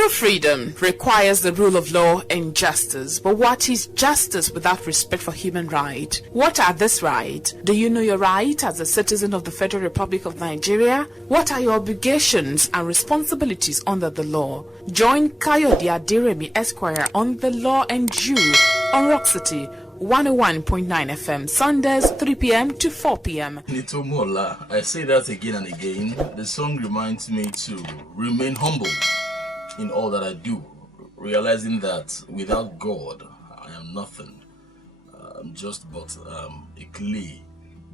True freedom requires the rule of law and justice. But what is justice without respect for human rights? What are these rights? Do you know your right as a citizen of the Federal Republic of Nigeria? What are your obligations and responsibilities under the law? Join Kayode Aderemi Esquire on The Law and You on Rockcity 101.9 FM, Sundays 3 p.m. to 4 p.m. Nitomola, I say that again and again. The song reminds me to remain humble in all that I do, realizing that without God, I am nothing. I'm just but a clay.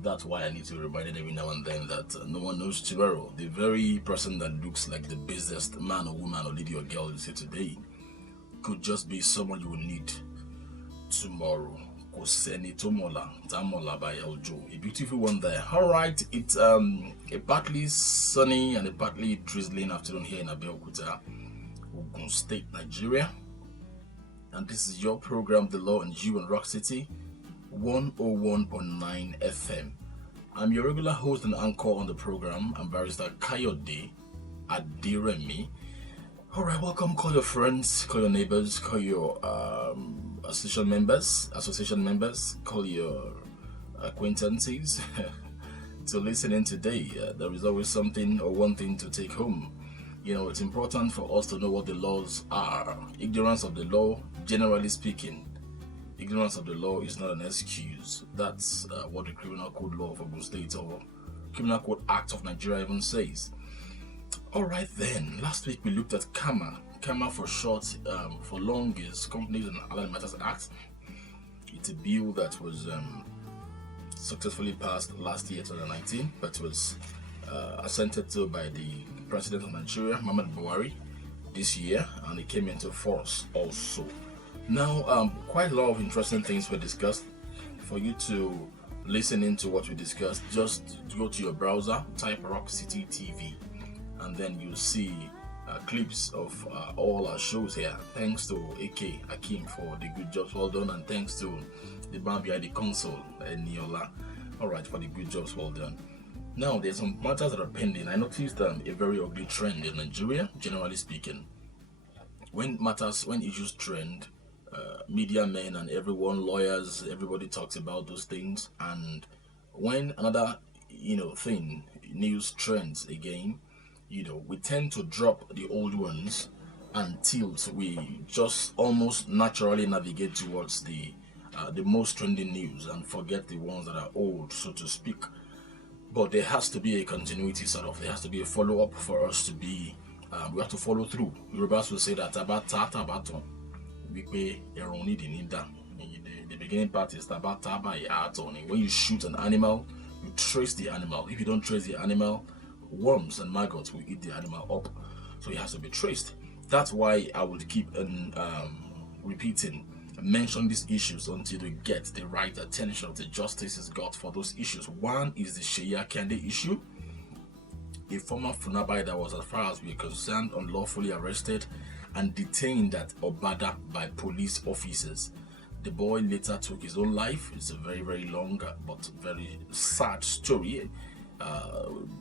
That's why I need to remind it every now and then that no one knows tomorrow. The very person that looks like the busiest man or woman or lady or girl you see today could just be someone you will need tomorrow. A beautiful one there. Alright, it's a partly sunny and a partly drizzling afternoon here in Abeokuta, Ogun State, Nigeria. And this is your program, The Law and You on Rockcity 101.9 FM. I'm your regular host and anchor on the program. I'm Barrister Kayode Aderemi. Alright, welcome. Call your friends, call your neighbors, call your association members, call your acquaintances to listen in today. There is always something or one thing to take home. You know, it's important for us to know what the laws are. Ignorance of the law, generally speaking, ignorance of the law is not an excuse. That's what the Criminal Code Law of Ogun State or Criminal Code Act of Nigeria even says. Alright then, last week we looked at CAMA. CAMA for short, for long is Companies and Allied Matters Act. It's a bill that was successfully passed last year, 2019, but was assented to by the President of Nigeria, Muhammadu Buhari, this year, and it came into force also. Now, quite a lot of interesting things were discussed. For you to listen into what we discussed, just go to your browser, type Rockcity TV, and then you'll see clips of all our shows here. Thanks to AK Akim for the good jobs well done, and thanks to the man behind the console, Niola, alright, for the good jobs well done. Now, there's some matters that are pending. I noticed a very ugly trend in Nigeria, generally speaking. When issues trend, media men and everyone, lawyers, everybody talks about those things. And when another, thing, news trends again, we tend to drop the old ones until we just almost naturally navigate towards the most trending news and forget the ones that are old, so to speak. But there has to be a continuity there has to be a follow-up for us to be, we have to follow through. Yorubas will say that the beginning part is when you shoot an animal, you trace the animal. If you don't trace the animal, worms and maggots will eat the animal up, so it has to be traced. That's why I would keep mention these issues until we get the right attention the justice has got for those issues. One is the Sheya Kende issue, a former Funabai that was, as far as we're concerned, unlawfully arrested and detained at Obada by police officers. The boy later took his own life. It's a very, very long but very sad story.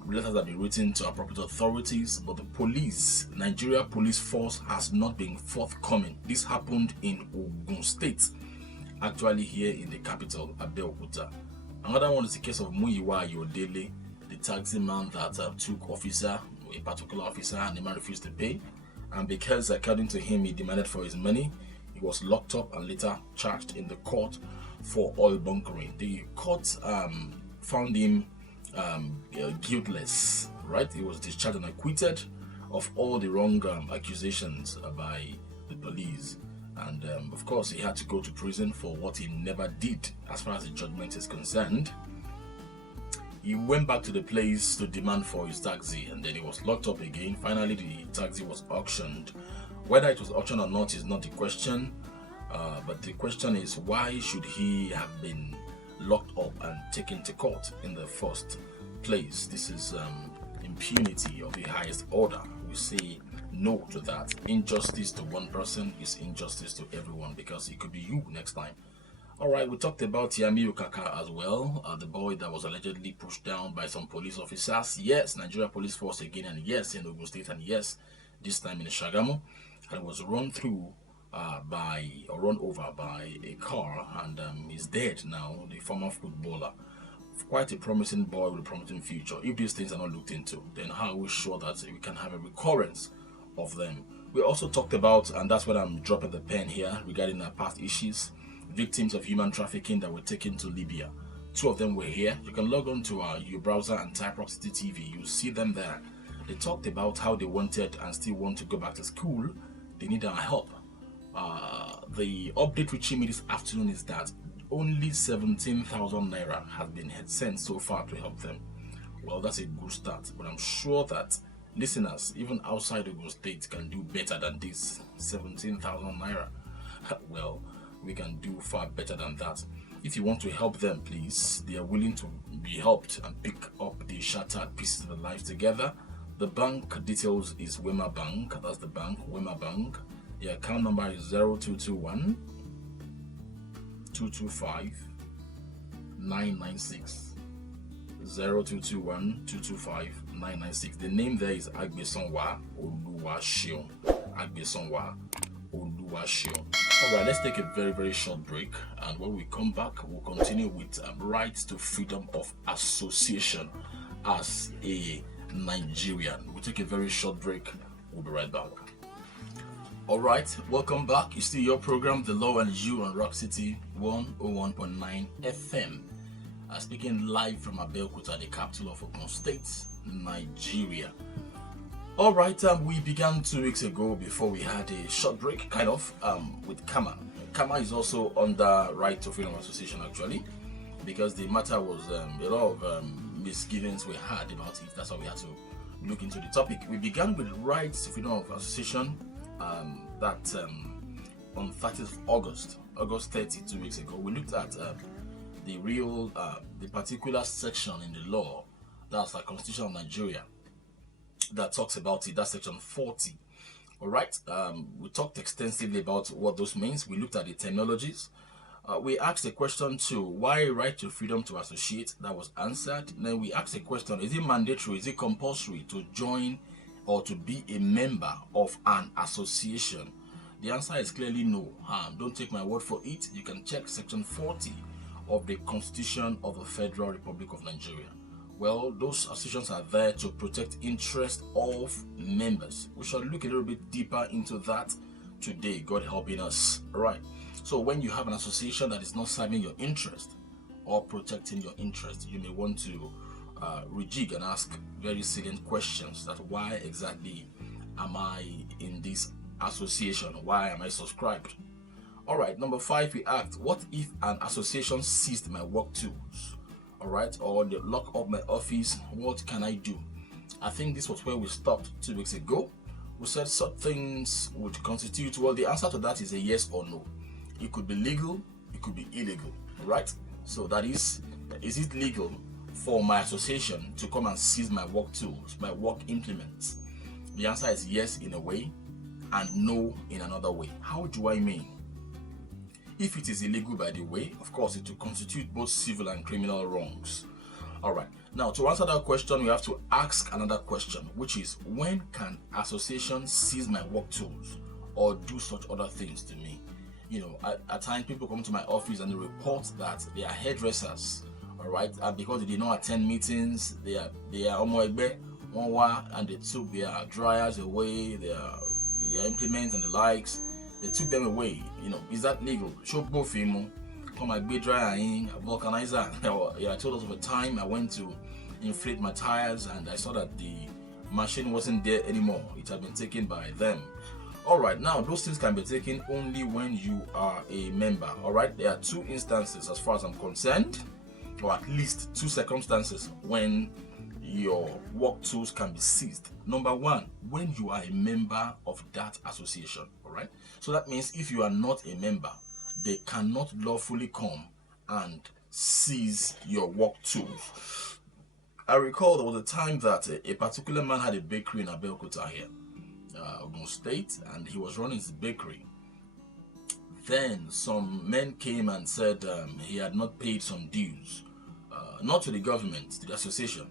Letters have been written to appropriate authorities, but the police, Nigeria police force, has not been forthcoming. This happened in Ogun State, actually here in the capital, Abeokuta. Another one is the case of Muyiwa Yodele, the taxi man that took a particular officer, and the man refused to pay. And because, according to him, he demanded for his money, he was locked up and later charged in the court for oil bunkering. The court found him guiltless, right? He was discharged and acquitted of all the wrong accusations by the police, and of course he had to go to prison for what he never did. As far as the judgment is concerned, he went back to the place to demand for his taxi, and then he was locked up again. Finally, the taxi was auctioned. Whether it was auctioned or not is not the question, but the question is, why should he have been locked up and taken to court in the first place? This is impunity of the highest order. We say no to that. Injustice to one person is injustice to everyone, because it could be you next time. Alright, we talked about Yami Okaka as well, the boy that was allegedly pushed down by some police officers. Yes, Nigeria Police Force again, and yes, in Ogun State, and yes, this time in Shagamu. and was run through run over by a car, and he's dead now. The former footballer, quite a promising boy with a promising future. If these things are not looked into, then how are we sure that we can have a recurrence of them? We also talked about, and that's what I'm dropping the pen here, regarding our past issues, victims of human trafficking that were taken to Libya. Two of them were here. You can log on to your browser and type Rockcity TV. You'll see them there. They talked about how they wanted and still want to go back to school. They need our help. The update reaching me this afternoon is that only 17,000 naira has been sent so far to help them. Well, that's a good start, but I'm sure that listeners, even outside Ogun State, can do better than this 17,000 naira. Well, we can do far better than that. If you want to help them, please, they are willing to be helped and pick up the shattered pieces of their lives together. The bank details is Wema Bank. That's the bank, Wema Bank. The account number is 0221 225 996. 0221 225 996. The name there is Agbesonwa Oluwaseun. Agbesonwa Oluwaseun. Alright, let's take a very, very short break, and when we come back, we'll continue with rights to freedom of association as a Nigerian. We'll take a very short break. We'll be right back. Alright, welcome back. It's still your program, The Law and You, on Rockcity 101.9 FM. Speaking live from Abeokuta, the capital of Ogun State, Nigeria. Alright, we began 2 weeks ago before we had a short break, kind of, with Kama. Kama is also under Right to Freedom Association, actually, because the matter was a lot of misgivings we had about it. That's why we had to look into the topic. We began with Rights to Freedom of Association on 30th of August 30, 2 weeks ago. We looked at the particular section in the law, that's the Constitution of Nigeria, that talks about it. That's section 40. All right, we talked extensively about what those means. We looked at the terminologies. We asked a question too, why right to freedom to associate? That was answered. Then we asked a question, is it mandatory, is it compulsory to join or to be a member of an association? The answer is clearly no. Don't take my word for it. You can check section 40 of the Constitution of the Federal Republic of Nigeria. Well, those associations are there to protect interest of members. We shall look a little bit deeper into that today, God helping us. All right. So when you have an association that is not serving your interest or protecting your interest, you may want to rejig and ask very salient questions. That why exactly am I in this association? Why am I subscribed? All right. Number 5, we asked, what if an association seized my work tools? All right, or they lock up my office? What can I do? I think this was where we stopped 2 weeks ago. We said such things would constitute, well, the answer to that is a yes or no. It could be legal, it could be illegal, right? So that is it legal for my association to come and seize my work tools, my work implements? The answer is yes in a way and no in another way. How do I mean? If it is illegal, by the way, of course, it will constitute both civil and criminal wrongs. All right. Now, to answer that question, we have to ask another question, which is, when can associations seize my work tools or do such other things to me? You know, at times people come to my office and they report that they are hairdressers, all right, and because they did not attend meetings, they are and they took their dryers away, their implements and the likes. They took them away. You know, is that legal? Show both him. Come my be dryer in vulcanizer. Yeah, I told us over time I went to inflate my tires and I saw that the machine wasn't there anymore. It had been taken by them. All right, now those things can be taken only when you are a member. All right, there are 2 instances as far as I'm concerned, or at least 2 circumstances when your work tools can be seized. Number 1, when you are a member of that association. All right, so that means if you are not a member, they cannot lawfully come and seize your work tools. I recall there was a time that a particular man had a bakery in Abeokuta here, Ogun State, and he was running his bakery. Then some men came and said he had not paid some dues, not to the government, to the association.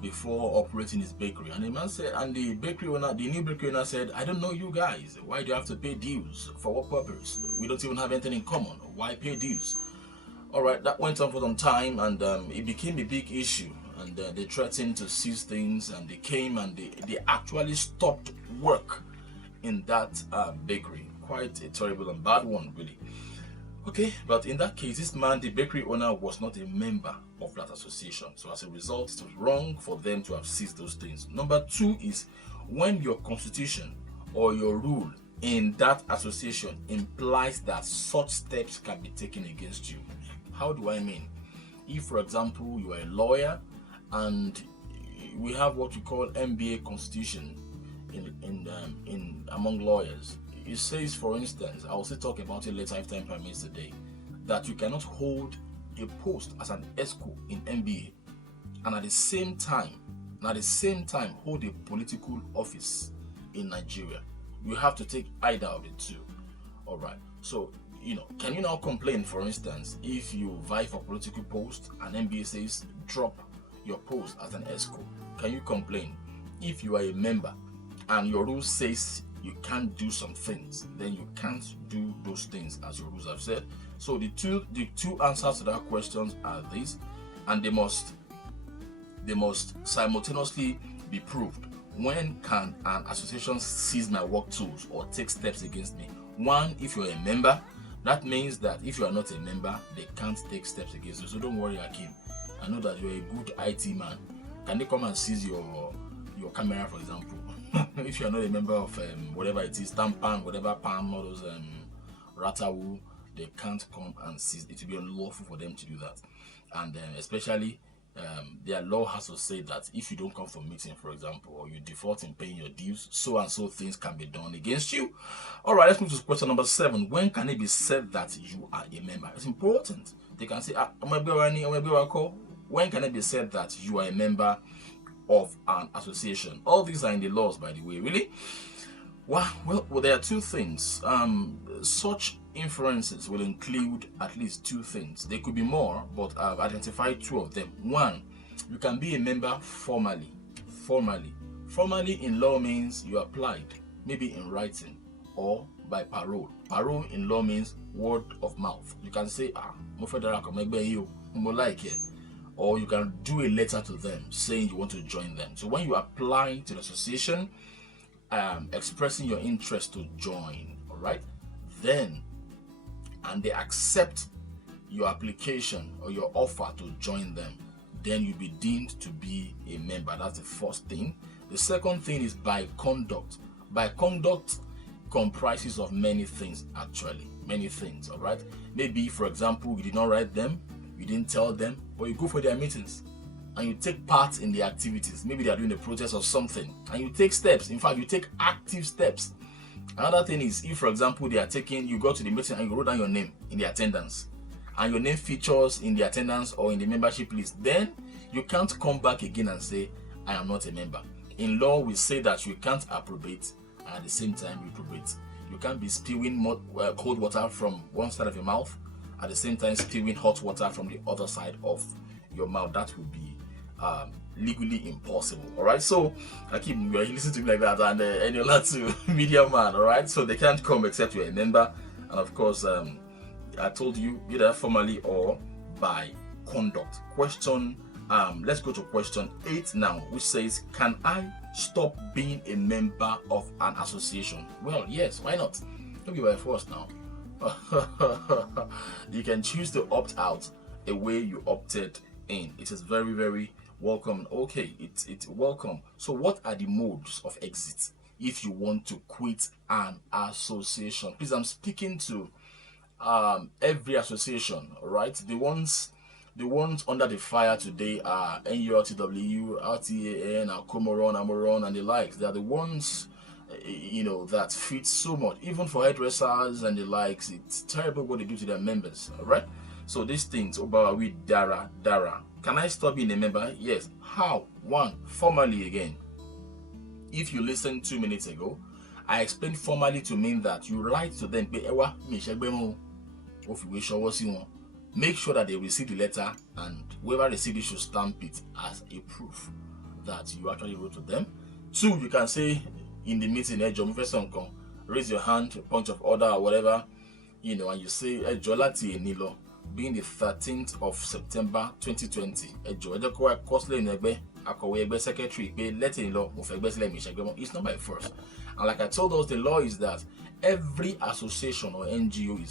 before operating his bakery. And the man said, and the bakery owner, the new bakery owner said, I don't know you guys. Why do you have to pay dues? For what purpose? We don't even have anything in common. Why pay dues? All right, that went on for some time, and it became a big issue. And they threatened to seize things, and they came and they actually stopped work in that bakery. Quite a terrible and bad one, really. Okay, but in that case, this man, the bakery owner, was not a member of that association. So as a result, it was wrong for them to have seized those things. Number two is when your constitution or your rule in that association implies that such steps can be taken against you. How do I mean? If, for example, you are a lawyer and we have what we call MBA constitution in among lawyers. It says, for instance, I will still talk about it later if time permits today, that you cannot hold a post as an ESCO in MBA and at the same time hold a political office in Nigeria. You have to take either of the two. All right. So, can you now complain, for instance, if you vie for political post and MBA says drop your post as an ESCO? Can you complain? If you are a member and your rule says you can't do some things, then you can't do those things as your rules have said. So the two answers to that question are these, and they must simultaneously be proved. When can an association seize my work tools or take steps against me? One, if you're a member, that means that if you are not a member, they can't take steps against you. So don't worry, Hakim. I know that you're a good IT man. Can they come and seize your camera, for example? If you're not a member of whatever it is, Tampan, whatever Palm, all those Ratawu, they can't come and seize. It will be unlawful for them to do that. And especially, their law has to say that if you don't come for meeting, for example, or you default in paying your dues, so and so things can be done against you. All right, let's move to question number 7. When can it be said that you are a member? It's important. They can say, when can it be said that you are a member of an association? All these are in the laws, by the way. Really? Well, there are two things. Such inferences will include at least two things. There could be more, but I've identified two of them. One, you can be a member formally. Formally in law means you applied, maybe in writing or by parole. Parole in law means word of mouth. You can say, or you can do a letter to them saying you want to join them. So when you apply to the association, expressing your interest to join, all right, then, and they accept your application or your offer to join them, then you'll be deemed to be a member. That's the first thing. The second thing is by conduct. By conduct comprises of many things, actually. Many things, all right? Maybe, for example, you did not write them, you didn't tell them, but you go for their meetings and you take part in the activities. Maybe they are doing a protest or something, and you take steps. In fact, you take active steps. Another thing is, if, for example, you go to the meeting and you wrote down your name in the attendance, and your name features in the attendance or in the membership list, then you can't come back again and say, I am not a member. In law, we say that you can't approbate and at the same time reprobate. You can't be spewing cold water from one side of your mouth, at the same time spewing hot water from the other side of your mouth. That would be legally impossible. All right, so Hakim, you are listening to me like that, and you're not to media man. All right, so they can't come except you're a member, and of course, I told you either formally or by conduct. Let's go to question 8 now, which says, can I stop being a member of an association? Well, yes, why not? Don't be by force now. You can choose to opt out a way you opted in. It is very, very welcome. Okay, it's welcome. So what are the modes of exit if you want to quit an association? Please, I'm speaking to every association, right? The ones under the fire today are NURTW, RTAN, Amoron, and the likes. They are the ones that fit so much. Even for hairdressers and the likes, it's terrible what they do to their members. All right. So these things, Obawi, Dara. Can I stop being a member? Yes. How? One, formally again. If you listened 2 minutes ago, I explained formally to mean that you write to them, make sure that they receive the letter, and whoever received it should stamp it as a proof. that you actually wrote to them. 2, you can say in the meeting, raise your hand, point of order or whatever, and you say, being the 13th of September 2020, secretary, it's not by force. And like I told us, the law is that every association or NGO is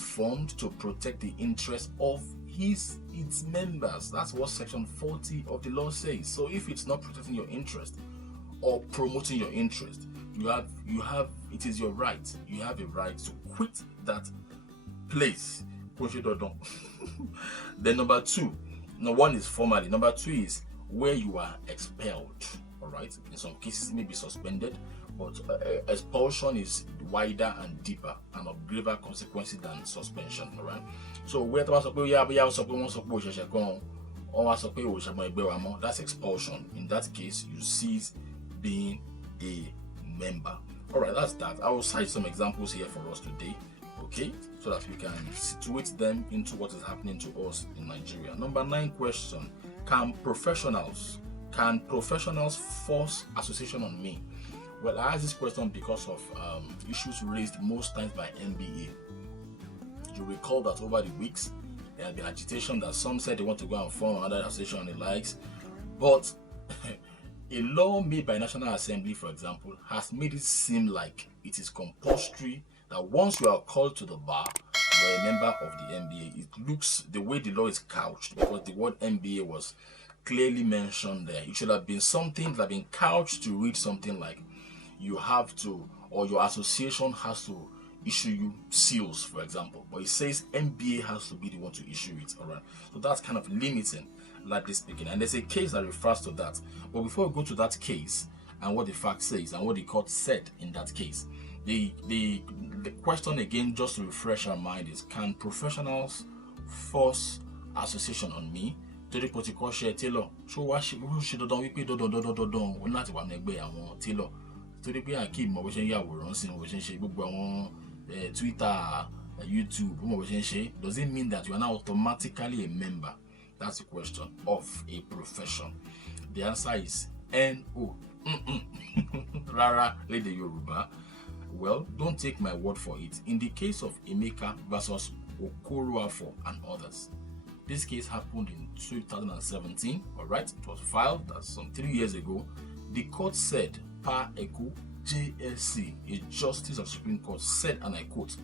formed to protect the interests of its members. That's what section 40 of the law says. So if it's not protecting your interest or promoting your interest, it is your right. You have a right to quit that place. Then number 2, one is formally. Number 2 is where you are expelled. All right. In some cases, it may be suspended, but expulsion is wider and deeper and of graver consequences than suspension. All right. So where that's expulsion. In that case, you cease being a member. All right, that's that. I will cite some examples here for us today, okay, so that we can situate them into what is happening to us in Nigeria. Number 9 question: Can professionals force association on me? Well, I ask this question because of issues raised most times by NBA. You recall that over the weeks there had been agitation that some said they want to go and form another association and the likes, but a law made by National Assembly, for example, has made it seem like it is compulsory that once you are called to the bar, you are a member of the NBA. It looks, the way the law is couched, because the word NBA was clearly mentioned there, it should have been something that had been couched to read something like you have to, or your association has to issue you seals, for example. But it says NBA has to be the one to issue it. All right, so that's kind of limiting, likely speaking. And there's a case that refers to that. But before we go to that case and what the fact says and what the court said in that case, the question again, just to refresh our mind, is: can professionals force association on me? Torí pé ó ti kọ́ ṣe tailor, so wá ṣe dandan wípé dandan òun láti wà nẹ́gbẹ́ àwọn tailor. Torí pé Akeem mọ̀ bó ṣe ń yàwòrán sí, mọ̀ bó ṣe ń ṣe gbogbo àwọn Twitter, YouTube, mọ̀ bó ṣe ń ṣe. Does it mean that you are now automatically a member? That's the question of a profession. The answer is no. Rara lédè Yorùbá. Well, don't take my word for it. In the case of Emeka versus Okoroafo and others, this case happened in 2017. All right, it was filed, that's some 3 years ago. The court said, Pa Eku JSC, a justice of Supreme Court, said, and I quote,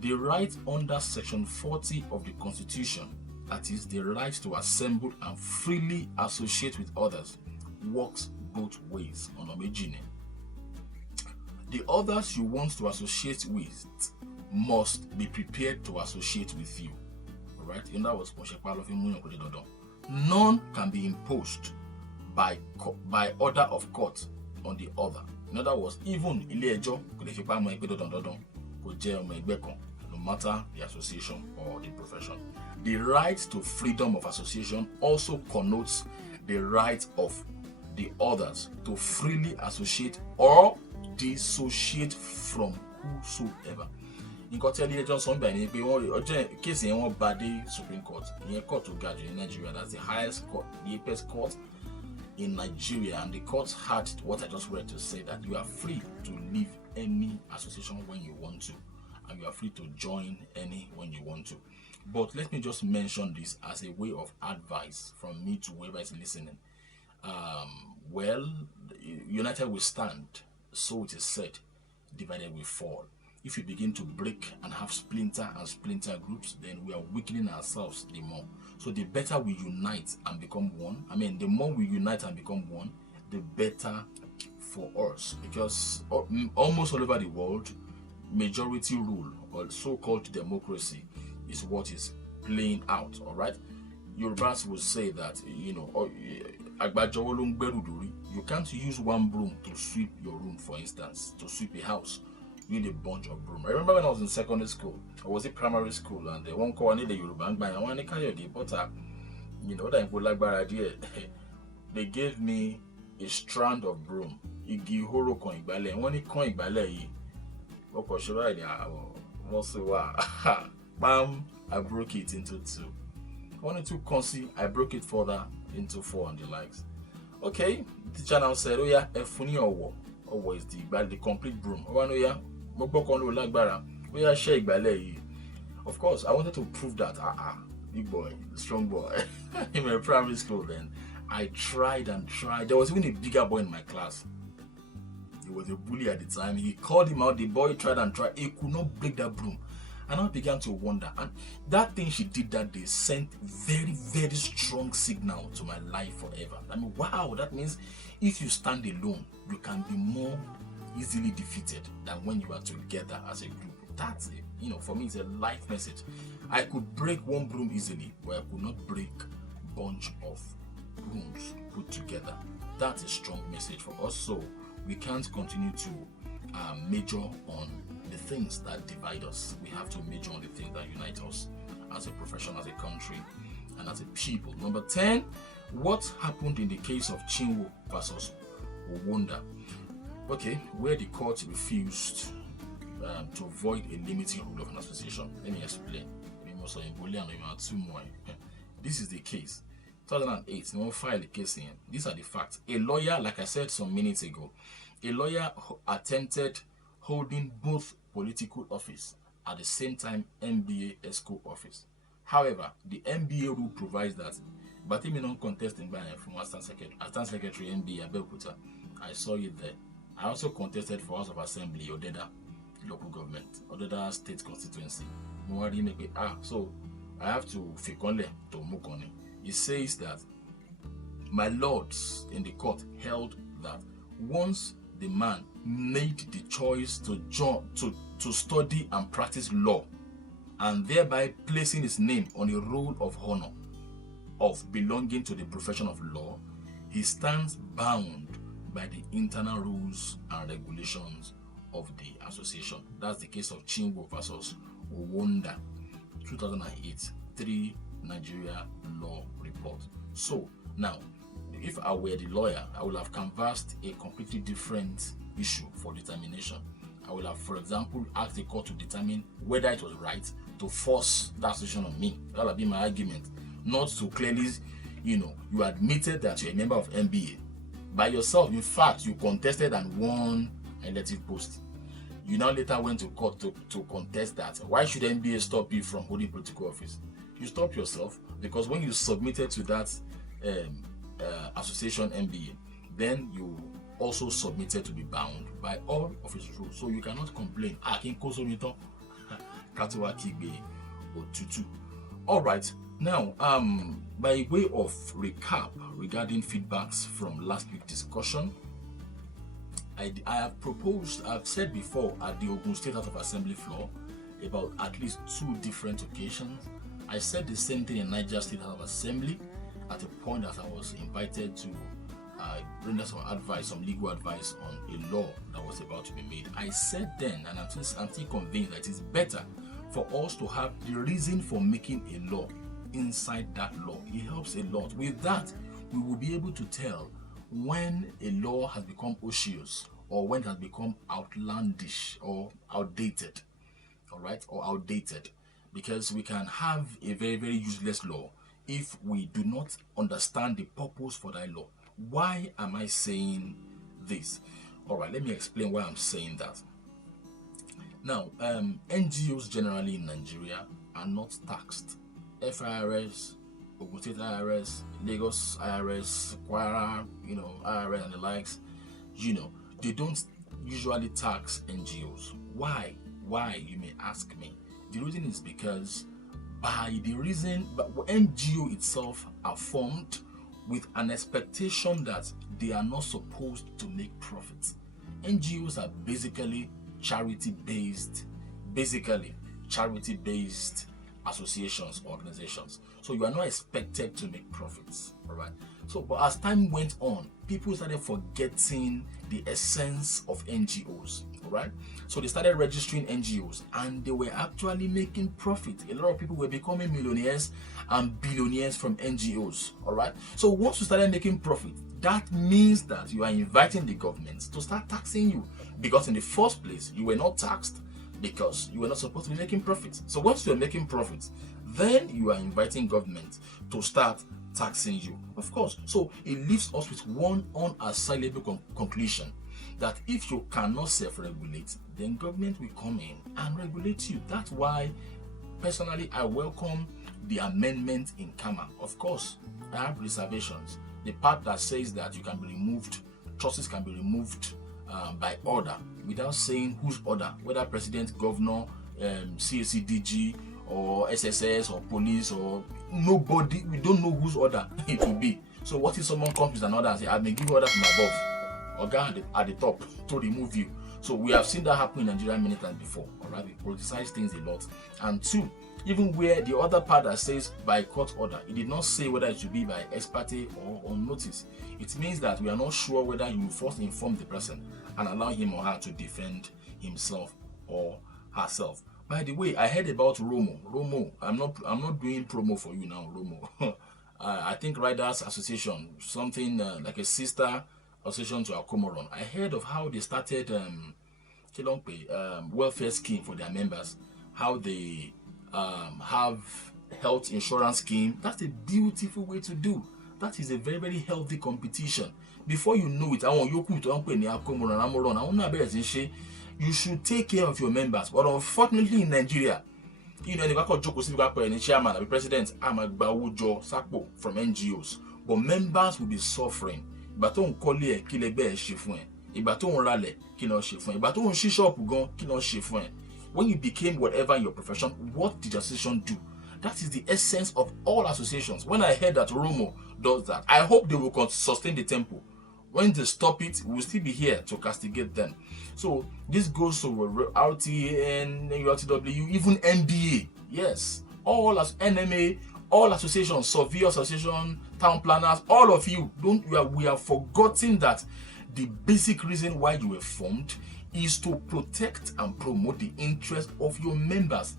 "The right under section 40 of the Constitution, that is the right to assemble and freely associate with others, works both ways on Omejine. The others you want to associate with must be prepared to associate with you." All right, in other words, none can be imposed by order of court on the other. In other words, even no matter the association or the profession. The right to freedom of association also connotes the right of the others to freely associate or dissociate from whosoever. In court, case in one body Supreme Court, in court to guard in Nigeria, that's the highest court, the apex court in Nigeria, and the court had what I just read to say that you are free to leave any association when you want to, and you are free to join any when you want to. But let me just mention this as a way of advice from me to whoever is listening. Well, united we stand, so it is said, divided we fall. If we begin to break and have splinter groups, then we are weakening ourselves the more. So the better we unite and become one, the more we unite and become one, the better for us. Because almost all over the world, majority rule, or so-called democracy, is what is playing out. All right, Yorubas will say that you can't use one broom to sweep your room. For instance, to sweep a house, you need a bunch of broom. I remember when I was in secondary school, or was it primary school, and one call I need the Yoruba by and one Kayode, but that would like bad idea. They gave me a strand of broom. Igi horo kon igbale, and when it kon igbale yi, bam, I broke it into two. 102 I broke it further into 4 and the likes. Okay, the teacher now said, oh yeah, efuni or is the complete broom. Oh yeah, oh yeah, share igbale. Of course, I wanted to prove that big boy, strong boy. In my primary school then, I tried and tried. There was even a bigger boy in my class. He was a bully at the time. He called him out. The boy tried and tried. He could not break that broom. And I began to wonder. And that thing she did that day sent very, very strong signal to my life forever. I mean, wow, that means if you stand alone, you can be more easily defeated than when you are together as a group. That's it. You know, for me, it's a life message. I could break one broom easily, but I could not break a bunch of brooms put together. That's a strong message for us. So we can't continue to major on the things that divide us. We have to major on the things that unite us as a profession, as a country, and as a people. Number 10, what happened in the case of Chinwo versus Owonda? Okay, where the court refused to avoid a limiting rule of an association. Let me explain. This is the case. 2008, no one filed a case in. These are the facts. A lawyer, like I said some minutes ago, a lawyer attempted holding both political office at the same time MBA ESCO office. However, the MBA rule provides that Batimi non contesting by from Assistant Secretary MBA Abeokuta. I saw it there. I also contested for House of Assembly, Odeda local government, Odeda state constituency. So I have to fikonle to mukoni. It says that my lords in the court held that once the man made the choice to study and practice law, and thereby placing his name on a roll of honor of belonging to the profession of law, he stands bound by the internal rules and regulations of the association. That's the case of Chinwo versus Owonda, 2008, 3 Nigeria Law Report. So now, if I were the lawyer, I would have canvassed a completely different issue for determination. I would have, for example, asked the court to determine whether it was right to force that association on me. That would be my argument. Not to clearly, you admitted that you're a member of MBA. By yourself, in fact, you contested and won an elective post. You now later went to court to contest that. Why should MBA stop you from holding political office? You stop yourself because when you submitted to that association MBA, then you also submitted to be bound by all of its rules. So you cannot complain. All right. Now, by way of recap regarding feedbacks from last week's discussion, I have proposed, I've said before at the Ogun State House of Assembly floor about at least 2 different occasions. I said the same thing in Niger State House of Assembly at a point that I was invited to render some legal advice on a law that was about to be made. I said then, and I'm still convinced that it's better for us to have the reason for making a law inside that law. It helps a lot. With that, we will be able to tell when a law has become ocious or when it has become outlandish or outdated. All right, or outdated, because we can have a very, very useless law if we do not understand the purpose for that law. Why am I saying this? All right, let me explain why I'm saying that. Now, NGOs generally in Nigeria are not taxed. FIRS, Ogun State IRS, Lagos IRS, Kwara, IRS and the likes, they don't usually tax NGOs. Why? Why, you may ask me. The reason is because NGO itself are formed with an expectation that they are not supposed to make profits. NGOs are basically charity-based associations, organizations. So you are not expected to make profits, all right? So, but as time went on, people started forgetting the essence of NGOs, all right? So they started registering NGOs and they were actually making profit. A lot of people were becoming millionaires and billionaires from NGOs, all right? So once you started making profit, that means that you are inviting the government to start taxing you, because in the first place, you were not taxed. because you are not supposed to be making profits. So once you are making profits, then you are inviting government to start taxing you. Of course. So it leaves us with one unassailable conclusion, that if you cannot self-regulate, then government will come in and regulate you. That's why, personally, I welcome the amendment in Kama. Of course, I have reservations. The part that says that you can be removed, trustees can be removed by order, without saying whose order, whether president, governor, CACDG, or SSS, or police, or nobody. We don't know whose order it will be. So what if someone comes with an order and say, I may give order from above, or guy at the top to remove you? So we have seen that happen in Nigeria many times before. All right, we politicize things a lot. And two, even where the other part that says by court order, it did not say whether it should be by ex parte or on notice. It means that we are not sure whether you will first inform the person and allow him or her to defend himself or herself. By the way, I heard about Romo. Romo, I'm not doing promo for you now, Romo. I think Riders Association, something like a sister association to Akomoron. I heard of how they started welfare scheme for their members, how they have health insurance scheme. That's a beautiful way to do. That is a very, very healthy competition. Before you know it, you should take care of your members. But unfortunately in Nigeria, you know, the chairman, the president, from NGOs, but members will be suffering. When you became whatever in your profession, what did the association do? That is the essence of all associations. When I heard that Romo does that, I hope they will sustain the tempo. When they stop it, we will still be here to castigate them. So this goes to RTN, URTW, even NBA. Yes, all as NMA, all associations, Surveyor Association, town planners, all of you, we have forgotten that the basic reason why you were formed is to protect and promote the interest of your members.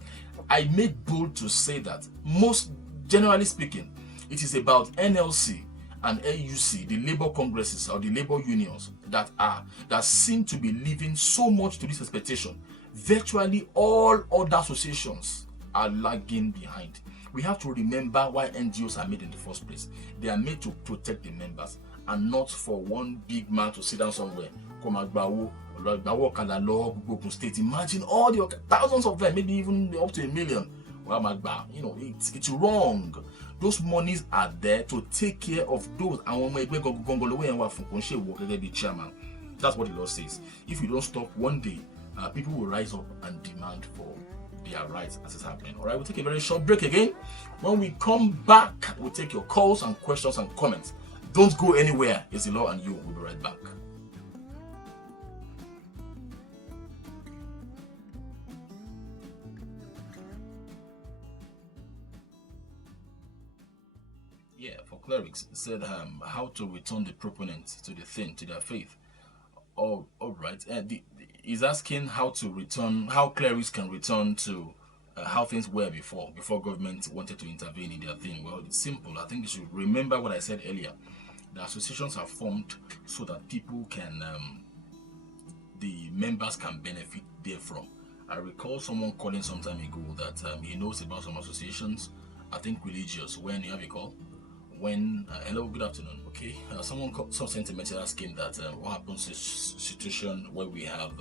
I make bold to say that, most generally speaking, it is about NLC and AUC, the labor congresses or the labor unions that seem to be living so much to this expectation. Virtually all other associations are lagging behind. We have to remember why NGOs are made in the first place. They are made to protect the members and not for one big man to sit down somewhere. State. Imagine all the thousands of them, maybe even up to 1 million. You know, it's wrong. Those monies are there to take care of those. Chairman. That's what the law says. If you don't stop, one day people will rise up and demand for their rights as it's happening. All right, we'll take a very short break again. When we come back, we'll take your calls and questions and comments. Don't go anywhere. It's the law and you. We'll be right back. Yeah, for clerics, it said how to return the proponents to the thing, to their faith. Oh, all right. He's asking how clerics can return to how things were before government wanted to intervene in their thing. Well, it's simple. I think you should remember what I said earlier. The associations are formed so that people can, the members can benefit therefrom. I recall someone calling some time ago that he knows about some associations, I think religious, when you have a call. Hello, good afternoon. Okay, someone sent a message asking that what happens to situation where we have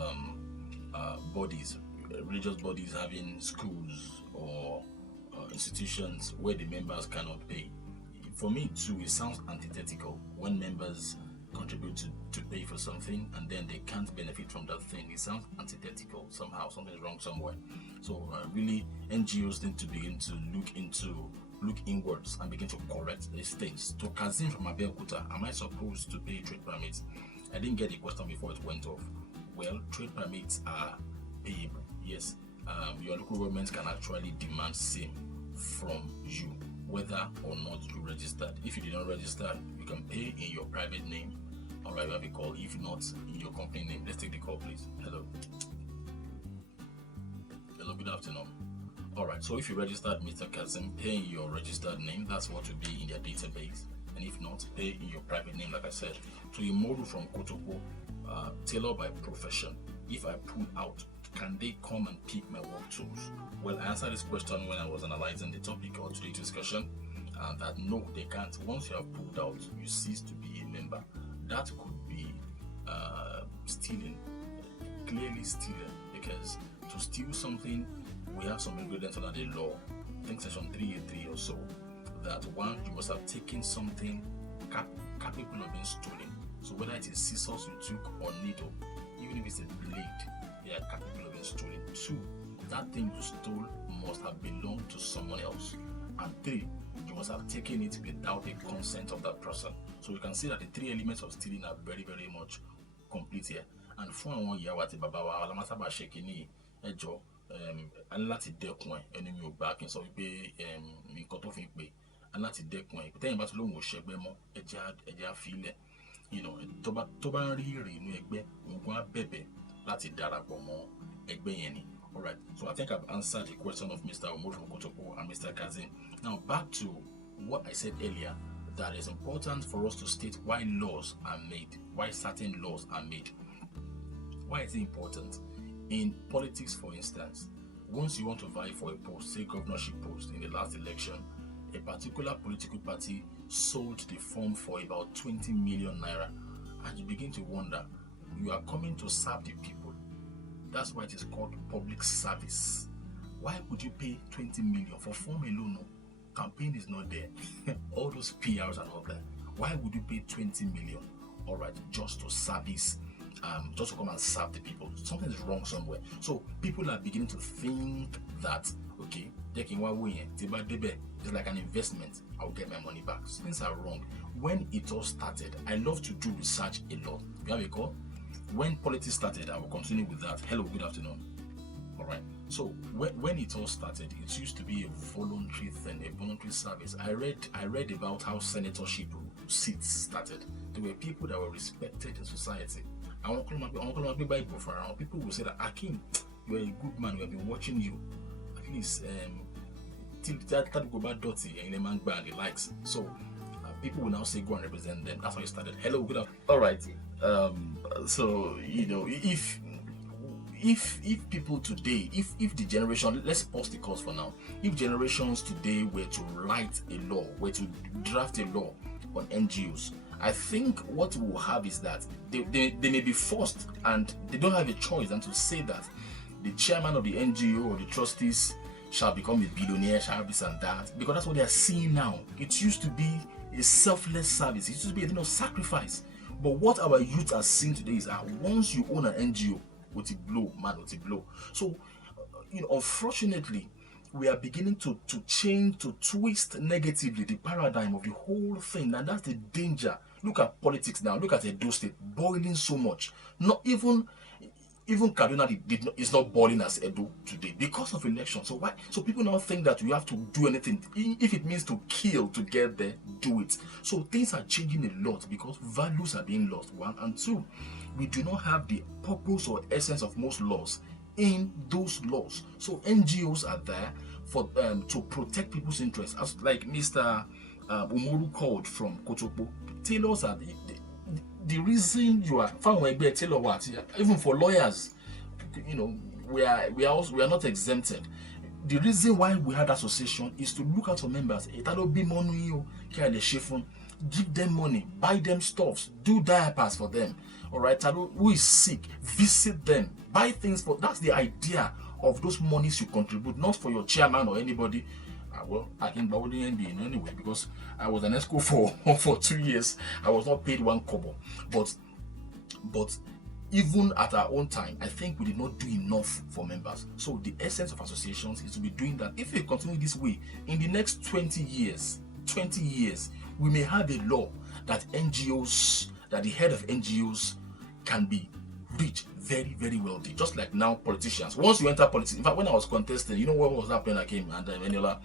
bodies, religious bodies having schools or institutions where the members cannot pay. For me too, it sounds antithetical when members contribute to pay for something and then they can't benefit from that thing. It sounds antithetical somehow. Something's wrong somewhere. So really, NGOs need to begin to look inwards and begin to correct these things. To Kazim from Abeokuta, am I supposed to pay trade permits? I didn't get the question before it went off. Well, trade permits are payable. Yes, your local government can actually demand same from you, whether or not you registered. If you did not register, you can pay in your private name. Alright, we have a call. If not, in your company name. Let's take the call, please. Hello. Hello, good afternoon. Alright, so if you registered Mr. Kazim, pay in your registered name. That's what will be in their database. And if not, pay in your private name, like I said. To Imoru from Kotoko, tailor by profession. if I pull out, can they come and pick my work tools? Well, I answered this question when I was analyzing the topic or today's discussion, that no, they can't. Once you have pulled out, you cease to be a member. That could be stealing, clearly stealing, because to steal something, we have some ingredients under the law. I think section 383 or so, that one, you must have taken something capable of being stolen. So whether it is scissors you took or needle, even if it's a blade, they are capable of being stolen. 2, that thing you stole must have belonged to someone else. And 3, you must have taken it without the consent of that person. So you can see that the 3 elements of stealing are very, very much complete here. And 4 and 1 year what the baba wa alamata ba shekini ejo and láti dẹ́kun ẹni mi ò gbà kí n sọ wípé nǹkan tó fi ń pè and láti dẹ́kun ẹ tẹ́yìn bá tó lóun ò ṣẹgbẹ́ mọ́ ẹja àfilẹ̀ tó bá ń rí èrè inú ẹgbẹ́ òun á bẹ̀bẹ̀ láti darapọ̀ mọ́ ẹgbẹ́ yẹn ni. Alright, so I think I've answered the question of Mr. Omoru from Kotopo and Mr. Kazim. Now back to what I said earlier, that it's important for us to state why laws are made, why certain laws are made. Why is it important? In politics, for instance, once you want to vie for a post, say governorship post in the last election, a particular political party sold the form for about 20 million naira, and you begin to wonder, you are coming to serve the people. That's why it is called public service. Why would you pay 20 million for form alone? No, campaign is not there. All those PRs are not there. Why would you pay 20 million? All right, just to service, just to come and serve the people? Something is wrong somewhere. So people are beginning to think that, okay, it's like an investment. I'll get my money back. Things are wrong. When it all started, I love to do research a lot. You have a call? When politics started, I will continue with that. Hello, good afternoon. All right. So when it all started, it used to be a voluntary thing, a voluntary service. I read about how senatorship seats started. There were people that were respected in society. People will say that, Akim, you are a good man. We have been watching you. At least till that go bad dirty and the man and the likes. So people will now say go and represent them. That's how it started. Hello, good afternoon. All right. So if people today, if the generation, let's pause the course for now. If generations today were to write a law, were to draft a law on NGOs, I think what we'll have is that they may be forced, and they don't have a choice than to say that the chairman of the NGO or the trustees shall become a billionaire, shall have this and that, because that's what they are seeing now. It used to be a selfless service. It used to be a thing of sacrifice. But what our youth are seeing today is that once you own an NGO, what it blow, man, what it blow. So, unfortunately, we are beginning to change, to twist negatively the paradigm of the whole thing, and that's the danger. Look at politics now. Look at Edo State boiling so much. Not even Kaduna is not boiling as Edo today because of election. So why? So people now think that you have to do anything. If it means to kill to get there, do it. So things are changing a lot because values are being lost. 1 and 2, we do not have the purpose or essence of most laws in those laws. So NGOs are there for to protect people's interests. As like Mr. Umoru called from Kotopo, tailors are the reason you are tailor what, even for lawyers, we are not exempted. The reason why we had association is to look out for members. Give them money, buy them stuffs, do diapers for them. All right, who is sick, visit them, buy things for. That's the idea of those monies you contribute, not for your chairman or anybody. Well, I think I wouldn't be in anyway because I was an ESCO for 2 years. I was not paid 1 kobo. But even at our own time, I think we did not do enough for members. So the essence of associations is to be doing that. If we continue this way, in the next 20 years, we may have a law that the head of NGOs can be rich, very, very wealthy. Just like now politicians. Once you enter politics, in fact, when I was contesting, you know what was happening? I came and Eniola,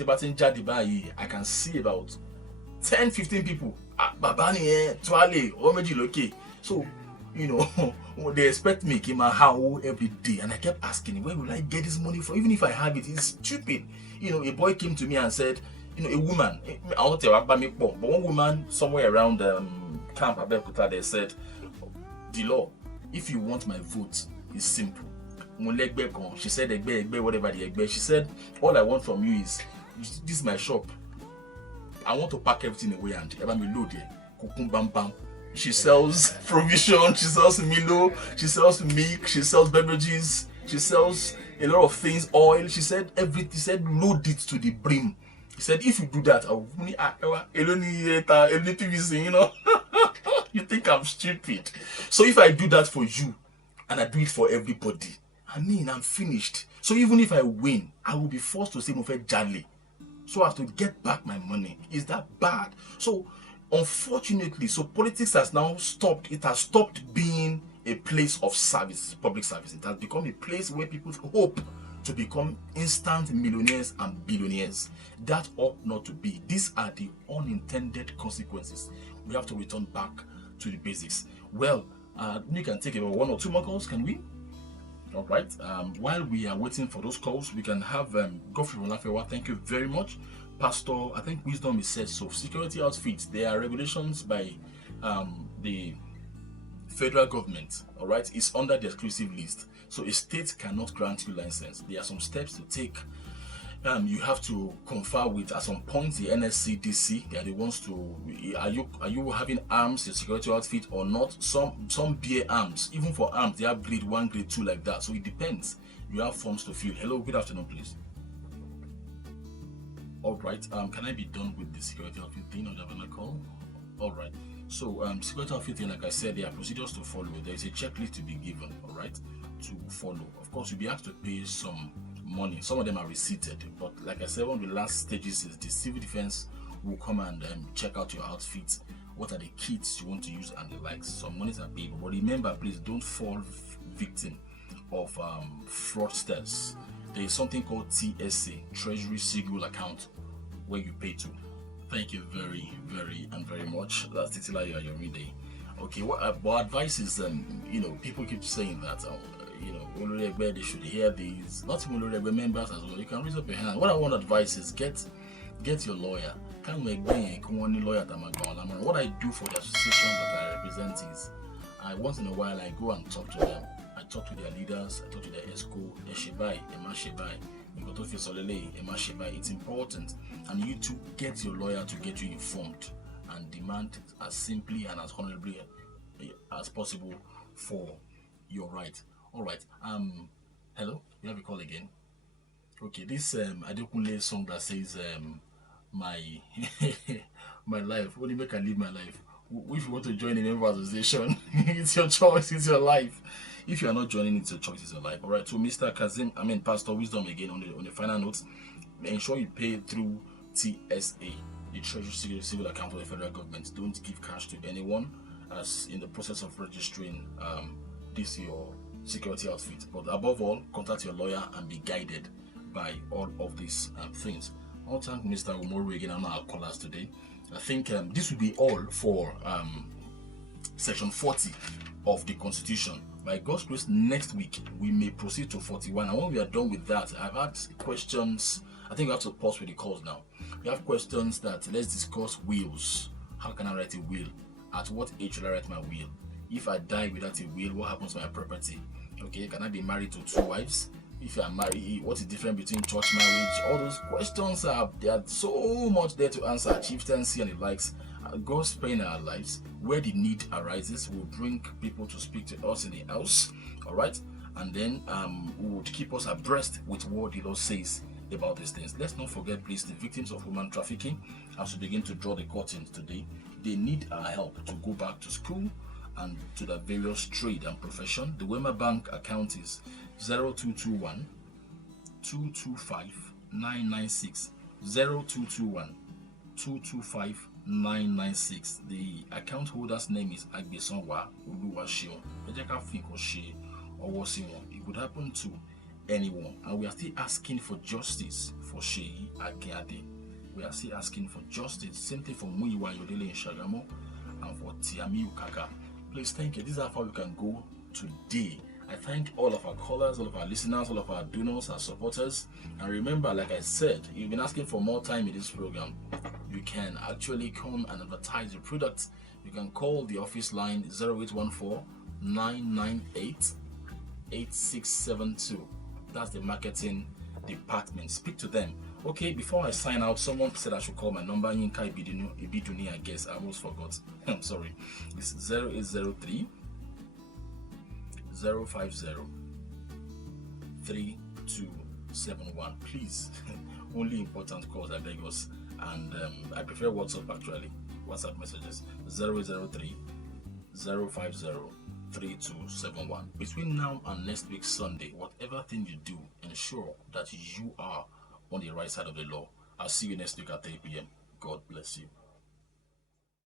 I can see about 10, 15 people. Babani, Twale, Omeji Loke. So, they expect me to how every day. And I kept asking, where will I get this money from? Even if I have it, it's stupid. A boy came to me and said, a woman, I won't tell about me, but one woman somewhere around Camp Abeokuta, they said, the law, If you want my vote, it's simple. She said, whatever the egbe. She said, all I want from you is, this is my shop. I want to pack everything away and ever me load here. Kukum bam bam. She sells provision, she sells Milo, she sells milk, she sells beverages, she sells a lot of things, oil. She said everything. She said load it to the brim. He said if you do that, you know. You think I'm stupid? So if I do that for you, and I do it for everybody, I mean I'm finished. So even if I win, I will be forced to say Mofe Jale, so as to get back my money. Is that bad? So unfortunately, so politics has now stopped. It has stopped being a place of service, public service. It has become a place where people hope to become instant millionaires and billionaires. That ought not to be. These are the unintended consequences. We have to return back to the basics. Well, we can take about 1 or 2 more calls, can we? All right. While we are waiting for those calls, we can have Godfrey Rolafewa. Thank you very much. Pastor, I think wisdom is said so. Security outfits, there are regulations by the federal government. All right. It's under the exclusive list. So a state cannot grant you license. There are some steps to take. You have to confer with, at some point, the NSCDC. They are the ones to, are you having arms, your security outfit or not? Some bear arms. Even for arms, they have grade 1, grade 2 like that. So it depends. You have forms to fill. Hello, good afternoon, please. All right. Can I be done with the security outfit thing or do I have a call? All right. So security outfit thing, like I said, there are procedures to follow. There is a checklist to be given. All right, to follow. Of course, you'll be asked to pay some money. Some of them are receipted, but like I said, one of the last stages is the civil defense will come and check out your outfit. What are the kits you want to use and the likes. Some monies are paid, but remember, please don't fall victim of fraudsters. There is something called TSA, Treasury Single Account, where you pay to. Thank you very, very much. That's Titila Yoride. Okay, what advice is, people keep saying that, they should hear these. Not even members as well. You can raise up your hand. What I want to advise is get your lawyer. What I do for the association that I represent is, once in a while I go and talk to them. I talk to their leaders, I talk to their ESCO, Eshebai, Emashebai, it's important, and you to get your lawyer to get you informed and demand as simply and as honorably as possible for your right. All right. Hello, you have a call again. Okay, this Adekunle song that says my my life. What do you make I live my life? If you want to join a member association, it's your choice, it's your life. If you are not joining, it's your choice, it's your life. All right. So, Mr. Pastor Wisdom again on the final notes. Ensure you pay through TSA, the Treasury Civil Account of the federal government. Don't give cash to anyone as in the process of registering this your security outfit. But above all, contact your lawyer and be guided by all of these things. I'll thank Mr. Umoru again and our callers today. I think this will be all for section 40 of the Constitution. By God's grace, next week we may proceed to 41. And when we are done with that, I've had questions. I think we have to pause with the calls now. We have questions that let's discuss wills. How can I write a will? At what age should I write my will? If I die without a will, what happens to my property? Okay, can I be married to 2 wives? If you are married, what is the difference between church marriage? All those questions are so much there to answer. Chieftaincy and the likes. God's praying in our lives, where the need arises, we'll bring people to speak to us in the house. All right, and then would keep us abreast with what the Lord says about these things. Let's not forget, please, the victims of human trafficking. As we begin to draw the curtains today, they need our help to go back to school and to the various trade and profession. The Wema Bank account is 0221 225 996 0221 225 996. The account holder's name is Agbesonwa Oluwaseun. It could happen to anyone, and we are still asking for justice for Sheyi Akeade. We are still asking for justice. Same thing for Muyiwa Yodele in Shagamo and for Tiami Ukaka. Please, thank you. This is how far we can go today. I thank all of our callers, all of our listeners, all of our donors, our supporters. And remember, like I said, you've been asking for more time in this program. You can actually come and advertise your products. You can call the office line 0814 998 8672. That's the marketing department. Speak to them. Okay, before I sign out, someone said I should call my number. Yinka Ibiduni, I guess. I almost forgot. I'm sorry. It's 0803 050 3271. Please, only important calls, I beg us. And I prefer WhatsApp actually. WhatsApp messages 0803 050 3271. Between now and next week Sunday, whatever thing you do, ensure that you are on the right side of the law. I'll see you next week at 3 p.m. God bless you.